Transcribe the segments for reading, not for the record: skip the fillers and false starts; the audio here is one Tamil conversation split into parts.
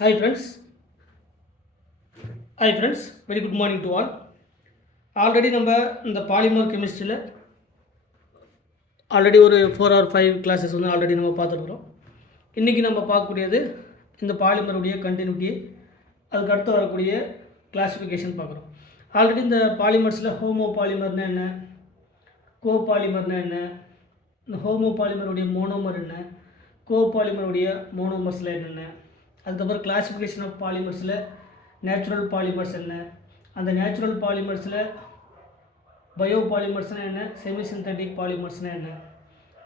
Hi friends, very good morning to all. Already நம்ம இந்த பாலிமர் கெமிஸ்ட்ரியில் ஆல்ரெடி ஒரு 4 or 5 கிளாஸஸ் வந்து ஆல்ரெடி நம்ம பார்த்துருக்குறோம். இன்றைக்கி நம்ம பார்க்கக்கூடியது இந்த பாலிமருடைய கண்டினியூட்டி, அதுக்கு அடுத்து வரக்கூடிய கிளாஸிஃபிகேஷன் பார்க்குறோம். ஆல்ரெடி இந்த பாலிமர்ஸில் ஹோமோ பாலிமர்னா என்ன, கோ பாலிமர்னா என்ன, இந்த ஹோமோ பாலிமருடைய மோனோமர் என்ன, கோ பாலிமருடைய மோனோமர்ஸில் என்னென்ன, அதுக்கப்புறம் கிளாஸிஃபிகேஷன் ஆஃப் பாலிமர்ஸில் நேச்சுரல் பாலிமர்ஸ் என்ன, அந்த நேச்சுரல் பாலிமர்ஸில் பயோ பாலிமர்ஸ்னால் என்ன, செமி சிந்தட்டிக் பாலிமர்ஸ்னால் என்ன,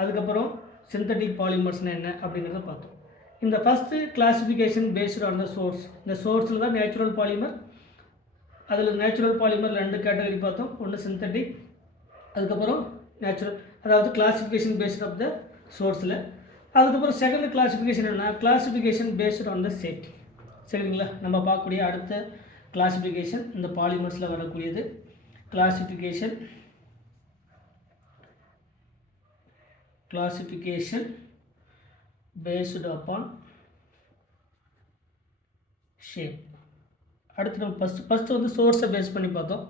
அதுக்கப்புறம் சிந்தட்டிக் பாலிமர்ஸ்னால் என்ன அப்படிங்கிறத பார்த்தோம். இந்த first classification based on the source. இந்த சோர்ஸில் தான் நேச்சுரல் பாலிமர், அதில் நேச்சுரல் பாலிமர் 2 கேட்டகரி பார்த்தோம். ஒன்று சிந்தட்டிக், அதுக்கப்புறம் நேச்சுரல், அதாவது கிளாஸிஃபிகேஷன் பேஸ்ட் ஆஃப் த சோர்ஸில். அதுக்கப்புறம் செகண்ட் கிளாஸிஃபிகேஷன் என்ன, classification based on the set. சரிங்களா, நம்ம பார்க்கக்கூடிய அடுத்த கிளாஸிஃபிகேஷன் இந்த பாலிமர்ஸில் வரக்கூடியது கிளாஸிஃபிகேஷன் பேஸ்டு அப்பான் ஷேப். அடுத்து நம்ம ஃபஸ்ட்டு வந்து சோர்ஸை பேஸ் பண்ணி பார்த்தோம்.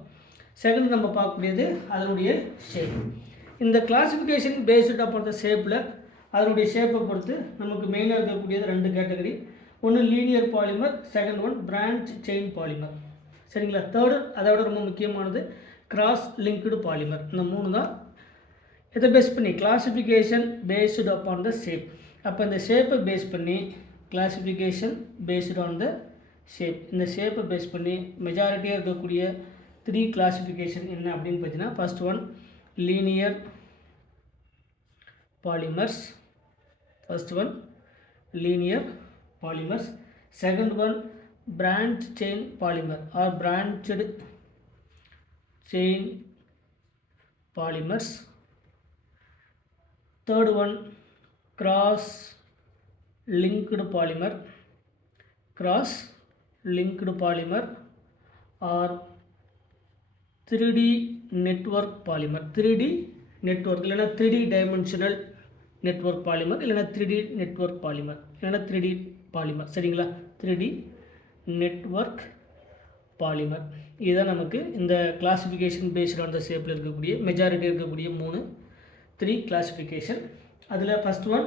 செகண்ட் நம்ம பார்க்கக்கூடியது அதனுடைய ஷேப். இந்த கிளாஸிஃபிகேஷன் பேஸ்டு அப்பான் த ஷேப்பில் அதனுடைய ஷேப்பை பொறுத்து நமக்கு மெயினாக இருக்கக்கூடியது 2 கேட்டகரி. ஒன்று linear polymer, second one branch chain polymer. சரிங்களா, தேர்டு அதை விட ரொம்ப முக்கியமானது கிராஸ் லிங்க்டு பாலிமர். இந்த 3 தான் இதை பேஸ் பண்ணி classification based upon the shape. அப்போ இந்த ஷேப்பை பேஸ் பண்ணி classification based on the shape, இந்த ஷேப்பை பேஸ் பண்ணி மெஜாரிட்டியாக இருக்கக்கூடிய 3 கிளாஸிஃபிகேஷன் என்ன அப்படின்னு பார்த்தீங்கன்னா, first one linear polymers, second one branch chain polymer or branched chain polymers, third one cross linked polymer or 3D network polymer, 3D network இல்லைனா 3D dimensional network polymer இல்லைனா 3D network polymer இல்லைனா 3D பாலிமர். சரிங்களா, 3D நெட்வொர்க் பாலிமர். இதுதான் நமக்கு இந்த கிளாஸிஃபிகேஷன் பேஸ்டு ஆன் த ஷேப்பில் இருக்கக்கூடிய மெஜாரிட்டி இருக்கக்கூடிய 3 கிளாஸிஃபிகேஷன். அதில் first one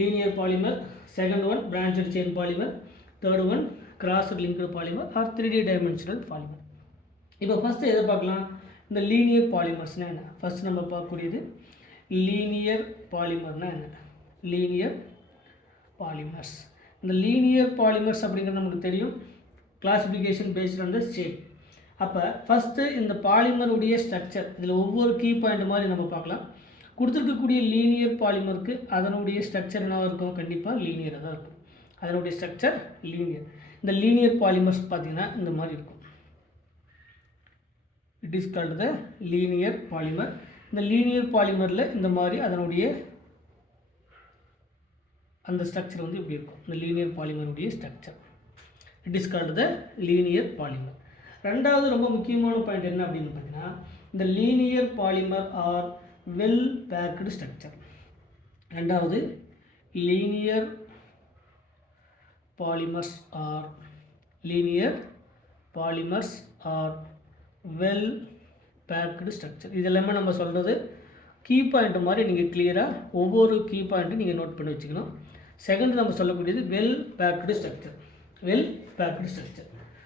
linear polymer, second one branched chain polymer, third one cross linked polymer or 3D dimensional polymer. இப்போ ஃபஸ்ட்டு எதை பார்க்கலாம், இந்த லீனியர் பாலிமர்ஸ்னால் என்ன. ஃபஸ்ட் நம்ம பார்க்கக்கூடியது லீனியர் பாலிமர்னால் என்ன, லீனியர் பாலிமர்ஸ். இந்த லீனியர் பாலிமர்ஸ் அப்படிங்கிறது நமக்கு தெரியும், classification based on the shape. அப்போ ஃபஸ்ட்டு இந்த பாலிமருடைய ஸ்ட்ரக்சர், இதில் ஒவ்வொரு கீ பாயிண்ட் மாதிரி நம்ம பார்க்கலாம். கொடுத்துருக்கக்கூடிய லீனியர் பாலிமருக்கு அதனுடைய ஸ்ட்ரக்சர் என்னவாக இருக்கும், கண்டிப்பாக லீனியராக தான் இருக்கும். அதனுடைய ஸ்ட்ரக்சர் லீனியர். இந்த லீனியர் பாலிமர்ஸ் பார்த்திங்கன்னா இந்த மாதிரி இருக்கும். It is called the linear polymer. இந்த லீனியர் பாலிமரில் இந்த மாதிரி அதனுடைய அந்த ஸ்ட்ரக்சர் வந்து இப்படி இருக்கும். இந்த லீனியர் பாலிமருடைய structure it is called the linear polymer. ரெண்டாவது ரொம்ப முக்கியமான பாயிண்ட் என்ன அப்படின்னு பார்த்தீங்கன்னா, இந்த linear polymer are well packed structure. ரெண்டாவது linear polymers are well packed structure. இதெல்லாமே நம்ம சொல்கிறது கீ பாயிண்ட் மாதிரி நீங்கள் கிளியராக ஒவ்வொரு கீ பாயிண்ட்டும் நீங்கள் நோட் பண்ணி வச்சுக்கணும். செகண்ட் நம்ம சொல்லக்கூடியது வெல் பேக்டு ஸ்ட்ரக்சர்.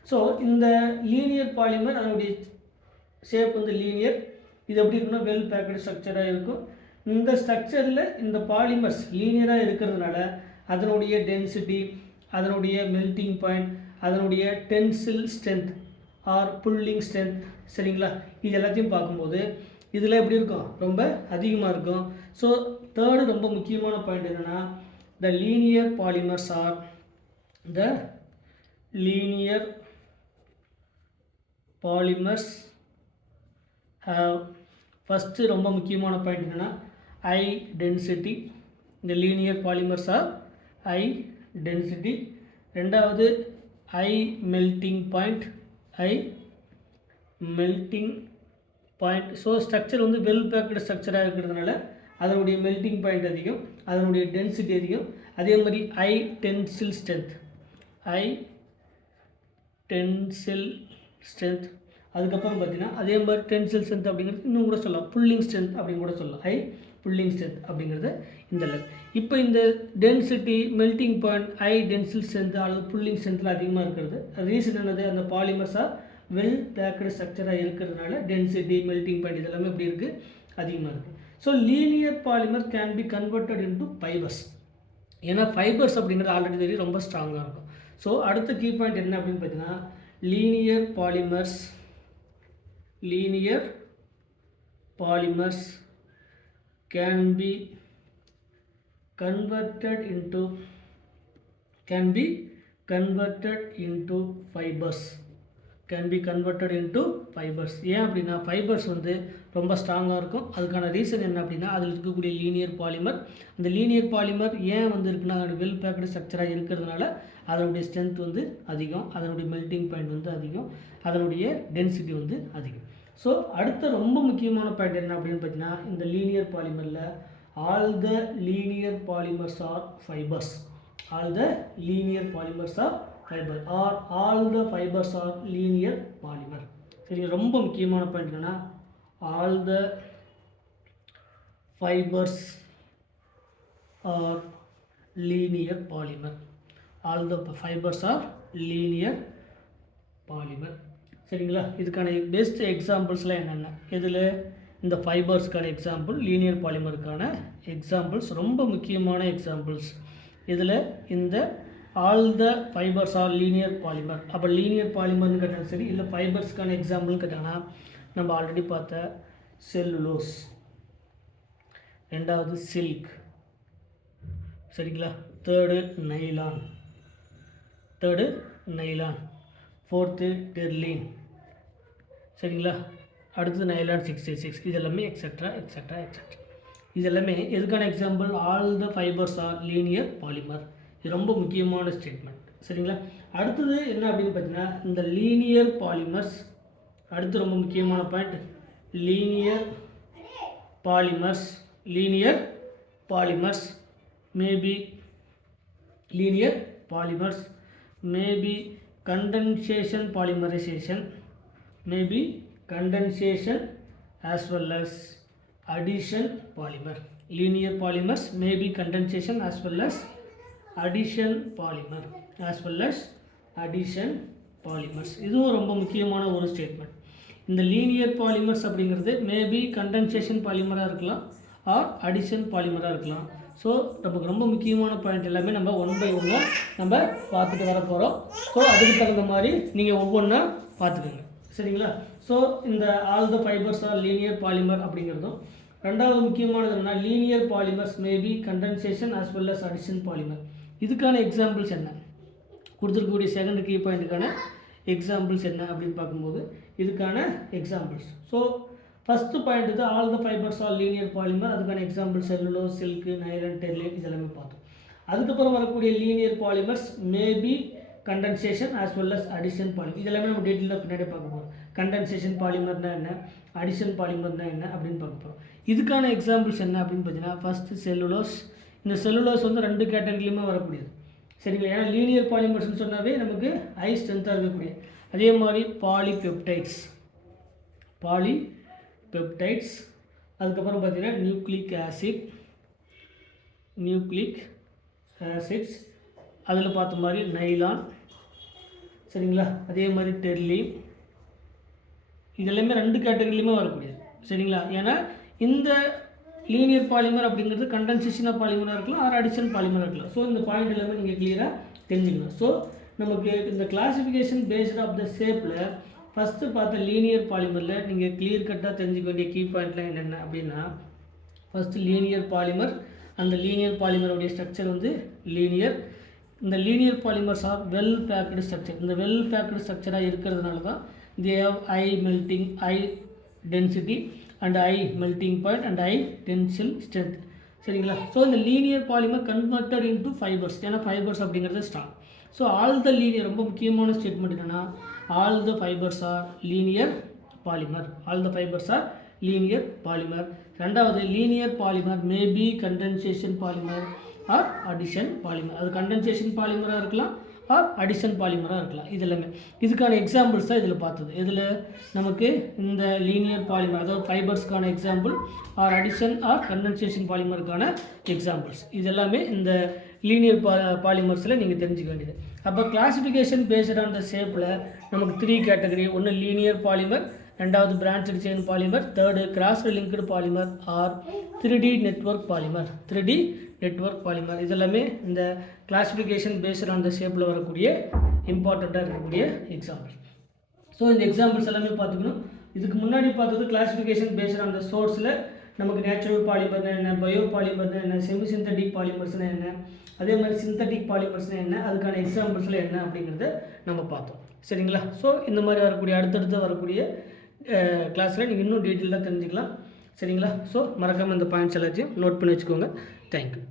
ஸோ இந்த லீனியர் பாலிமர் அதனுடைய ஷேப் வந்து லீனியர், இது எப்படி இருக்குன்னா வெல் பேக்டு ஸ்ட்ரக்சராக இருக்கும். இந்த ஸ்ட்ரக்சரில் இந்த பாலிமர்ஸ் லீனியராக இருக்கிறதுனால அதனுடைய டென்சிட்டி, அதனுடைய மெல்டிங் பாயிண்ட், அதனுடைய tensile strength or pulling strength, சரிங்களா, இது எல்லாத்தையும் பார்க்கும்போது இதில் எப்படி இருக்கும், ரொம்ப அதிகமாக இருக்கும். ஸோ தேர்டு ரொம்ப முக்கியமான பாயிண்ட் என்னென்னா, the linear polymers have first ரொம்ப முக்கியமான பாயிண்ட் என்னென்னா ஹை டென்சிட்டி. இந்த linear polymers are high density. ரெண்டாவது high melting point. So structure வந்து வெல் பேக்டு ஸ்ட்ரக்சராக இருக்கிறதுனால அதனுடைய மெல்டிங் பாயிண்ட் அதிகம், அதனுடைய டென்சிட்டி அதிகம். அதே மாதிரி high tensile strength, high tensile strength. அதுக்கப்புறம் பார்த்தீங்கன்னா அதே மாதிரி டென்சில் ஸ்ட்ரென்த் அப்படிங்கிறது இன்னும் கூட சொல்லலாம், புல்லிங் ஸ்ட்ரென்த் அப்படின்னு கூட சொல்லலாம். ஹை புல்லிங் ஸ்ட்ரென்த் அப்படிங்கிறது இந்த லெவல். இப்போ இந்த density, melting point, high tensile strength அல்லது புல்லிங் ஸ்ட்ரென்த்தில் அதிகமாக இருக்கிறது. ரீசன் என்னது? அந்த பாலிமர்ஸாக வெல் பேக்கடு ஸ்ட்ரக்சராக இருக்கிறதுனால டென்சிட்டி, மெல்டிங் பாயிண்ட் இதெல்லாமே எப்படி இருக்குது? அதிகமாக இருக்குது. So linear polymer can be converted into fibres. ஏன்னா ஃபைபர்ஸ் அப்படிங்கிறது ஆல்ரெடி தெரியும் ரொம்ப ஸ்ட்ராங்காக இருக்கும். ஸோ அடுத்த கீ பாயிண்ட் என்ன அப்படின்னு பார்த்தீங்கன்னா linear polymers can be converted into fibers. ஏன் அப்படின்னா ஃபைபர்ஸ் வந்து ரொம்ப ஸ்ட்ராங்காக இருக்கும். அதுக்கான ரீசன் என்ன அப்படின்னா அதில் இருக்கக்கூடிய லீனியர் பாலிமர். அந்த லீனியர் பாலிமர் ஏன் வந்து இருக்குன்னா வெல் பேக்கடு ஸ்ட்ரக்சராக இருக்கிறதுனால அதனுடைய ஸ்ட்ரென்த் வந்து அதிகம், அதனுடைய மெல்டிங் பாயிண்ட் வந்து அதிகம், அதனுடைய டென்சிட்டி வந்து அதிகம். ஸோ அடுத்த ரொம்ப முக்கியமான பாயிண்ட் என்ன அப்படின்னு பார்த்தீங்கன்னா இந்த லீனியர் பாலிமரில் all the linear polymers are fibres. All the linear polymers are fibre or all the fibres are linear polymer. சரி, ரொம்ப முக்கியமான பாயிண்ட் என்னன்னா all the fibres are linear polymer. All the fibres are linear polymer. சரிங்களா? இதுக்கான பெஸ்ட் எக்ஸாம்பிள்ஸ்லாம் என்னென்ன? இதில் இந்த ஃபைபர்ஸ்க்கான எக்ஸாம்பிள், லீனியர் பாலிமருக்கான எக்ஸாம்பிள்ஸ், ரொம்ப முக்கியமான எக்ஸாம்பிள்ஸ். இதில் இந்த all the fibres are linear polymer. அப்போ லீனியர் பாலிமர்னு கேட்டாலும் சரி, இல்லை ஃபைபர்ஸ்க்கான எக்ஸாம்பிள்னு கேட்டாங்கன்னா நம்ம ஆல்ரெடி பார்த்த செல்லுலோஸ், ரெண்டாவது சில்க், சரிங்களா, தேர்டு நைலான், ஃபோர்த்து டெர்லின், சரிங்களா, அடுத்தது நைலான் 66, இது எல்லாமே எக்ஸெட்ரா. இது எல்லாமே எதுக்கான example? All the fibres are linear polymer. இது ரொம்ப முக்கியமான ஸ்டேட்மெண்ட். சரிங்களா? அடுத்தது என்ன அப்படின்னு பார்த்தீங்கன்னா இந்த லீனியர் பாலிமர்ஸ். அடுத்து ரொம்ப முக்கியமான point linear polymers may be condensation polymerization, as well as addition polymer. Linear polymers may be condensation as well as addition polymers. இதுவும் ரொம்ப முக்கியமான ஒரு ஸ்டேட்மெண்ட். இந்த லீனியர் பாலிமர்ஸ் அப்படிங்கிறது மேபி கண்டென்சேஷன் பாலிமராக இருக்கலாம் ஆர் அடிஷன் பாலிமராக இருக்கலாம். ஸோ நமக்கு ரொம்ப முக்கியமான பாயிண்ட் எல்லாமே நம்ம ஒன் பை ஒன்னாக நம்ம பார்த்துட்டு வர போகிறோம். ஸோ அதுக்கு தகுந்த மாதிரி நீங்கள் ஒவ்வொன்றா பார்த்துக்கோங்க. சரிங்களா? ஸோ இந்த all the fibres are linear polymer அப்படிங்கிறதும், ரெண்டாவது முக்கியமானது என்னன்னா linear polymers maybe condensation as well as addition polymer. இதுக்கான எக்ஸாம்பிள்ஸ் என்ன? கொடுத்துருக்கக்கூடிய செகண்ட் கீ பாயிண்ட்டுக்கான எக்ஸாம்பிள்ஸ் என்ன அப்படின்னு பார்க்கும்போது இதுக்கான எக்ஸாம்பிள்ஸ். ஸோ ஃபஸ்ட்டு பாயிண்ட் இது all the fibres are linear polymer. அதுக்கான example cellulose, silk, nylon, terylene இதெல்லாமே பார்த்தோம். அதுக்கப்புறம் வரக்கூடிய linear polymers maybe condensation as well as addition polymer. இதெல்லாமே நம்ம டீட்டெயிலாக பின்னாடி பார்க்க போகிறோம். கண்டென்சேஷன் பாலிமர்னா என்ன, அடிஷன் பாலிமர்னா என்ன அப்படின்னு பார்க்க போகிறோம். இதுக்கான எக்ஸாம்பிள்ஸ் என்ன அப்படின்னு பார்த்தீங்கன்னா ஃபஸ்ட்டு செல்லுலோஸ். இந்த செல்லுலோஸ் வந்து ரெண்டு கேட்டகரியிலுமே வரக்கூடியது. சரிங்களா? ஏன்னா லீனியர் பாலிமர்ஸ்னு சொன்னாவே நமக்கு ஹை ஸ்ட்ரென்த்தாக இருக்கக்கூடிய, அதே மாதிரி பாலிபெப்டைட்ஸ், அதுக்கப்புறம் பார்த்தீங்கன்னா நியூக்ளிக் ஆசிட்ஸ், அதில் பார்த்த மாதிரி நைலான், சரிங்களா, அதே மாதிரி டெர்லின், இதெல்லாமே ரெண்டு கேட்டகரியிலுமே வரக்கூடியது. சரிங்களா? ஏன்னா இந்த லீனியர் பாலிமர் அப்படிங்கிறது கண்டென்சேஷன் ஆஃப் பாலிமராக இருக்கலாம் ஆர் அடிஷன் பாலிமராக இருக்கலாம். ஸோ இந்த பாயிண்ட் எல்லாமே நீங்கள் கிளியராக தெரிஞ்சுக்கணும். ஸோ நமக்கு இந்த கிளாசிஃபிகேஷன் பேஸ்ட் ஆஃப் த ஷேப்பில் ஃபஸ்ட்டு பார்த்த லீனியர் பாலிமரில் நீங்கள் கிளியர் கட்டாக தெரிஞ்சுக்க வேண்டிய கீ பாயிண்ட்லாம் என்னென்ன அப்படின்னா ஃபஸ்ட்டு லீனியர் பாலிமர். அந்த லீனியர் பாலிமருடைய ஸ்ட்ரக்சர் வந்து லீனியர். இந்த linear polymers are well packed structure. இந்த வெல் பேக்டு ஸ்ட்ரக்சராக இருக்கிறதுனால தான் they have high density and high melting point and high tensile strength. சரிங்களா? ஸோ இந்த linear polymer converted into fibres. ஏன்னா ஃபைபர்ஸ் அப்படிங்கிறது strong. So all the linear, ரொம்ப முக்கியமான ஸ்டேட்மெண்ட் என்னென்னா all the fibres are linear polymer. ரெண்டாவது linear polymer maybe condensation polymer or addition polymer. அது கண்டென்சேஷன் பாலிமராக இருக்கலாம் ஆர் அடிஷன் பாலிமராக இருக்கலாம். இது எல்லாமே இதுக்கான எக்ஸாம்பிள்ஸ் தான் இதில் பார்த்தது. இதில் நமக்கு இந்த லீனியர் பாலிமர், அதாவது ஃபைபர்ஸ்க்கான example, or addition or condensation பாலிமருக்கான எக்ஸாம்பிள்ஸ், இது எல்லாமே இந்த லீனியர் பாலிமர்ஸில் நீங்கள் தெரிஞ்சுக்க வேண்டியது. அப்போ கிளாசிஃபிகேஷன் பேஸ்ட் ஆன் த ஷேப்பில் நமக்கு 3 கேட்டகரி. ஒன்று லீனியர் பாலிமர், ரெண்டாவது branched chain polymer, third cross linked polymer or 3D network polymer. 3D network polymer இதெல்லாமே இந்த கிளாசிஃபிகேஷன் பேஸ்ட் ஆன் த ஷேப்பில் வரக்கூடிய இம்பார்ட்டண்ட்டாக இருக்கக்கூடிய எக்ஸாம்பிள். ஸோ இந்த எக்ஸாம்பிள்ஸ் எல்லாமே பார்த்துக்கணும். இதுக்கு முன்னாடி பார்த்தது கிளாசிஃபிகேஷன் பேஸ்ட் ஆன் த சோர்ஸில் நமக்கு நேச்சுரல் பாலிமர்னா என்ன, பயோ பாலிமர்னா என்ன, செமி சிந்தட்டிக் பாலிமர்ஸ்னால் என்ன, அதே மாதிரி சிந்தட்டிக் பாலிமர்ஸ்னால் என்ன, அதுக்கான எக்ஸாம்பிள்ஸில் என்ன அப்படிங்கிறத நம்ம பார்த்தோம். சரிங்களா? ஸோ இந்த மாதிரி வரக்கூடிய அடுத்தடுத்து வரக்கூடிய கிளாஸில் நீங்கள் இன்னும் டீட்டெயிலாக தெரிஞ்சுக்கலாம். சரிங்களா? ஸோ மறக்காமல் இந்த பாயிண்ட்ஸ் எல்லாத்தையும் நோட் பண்ணி வச்சுக்கோங்க. தேங்க்யூ.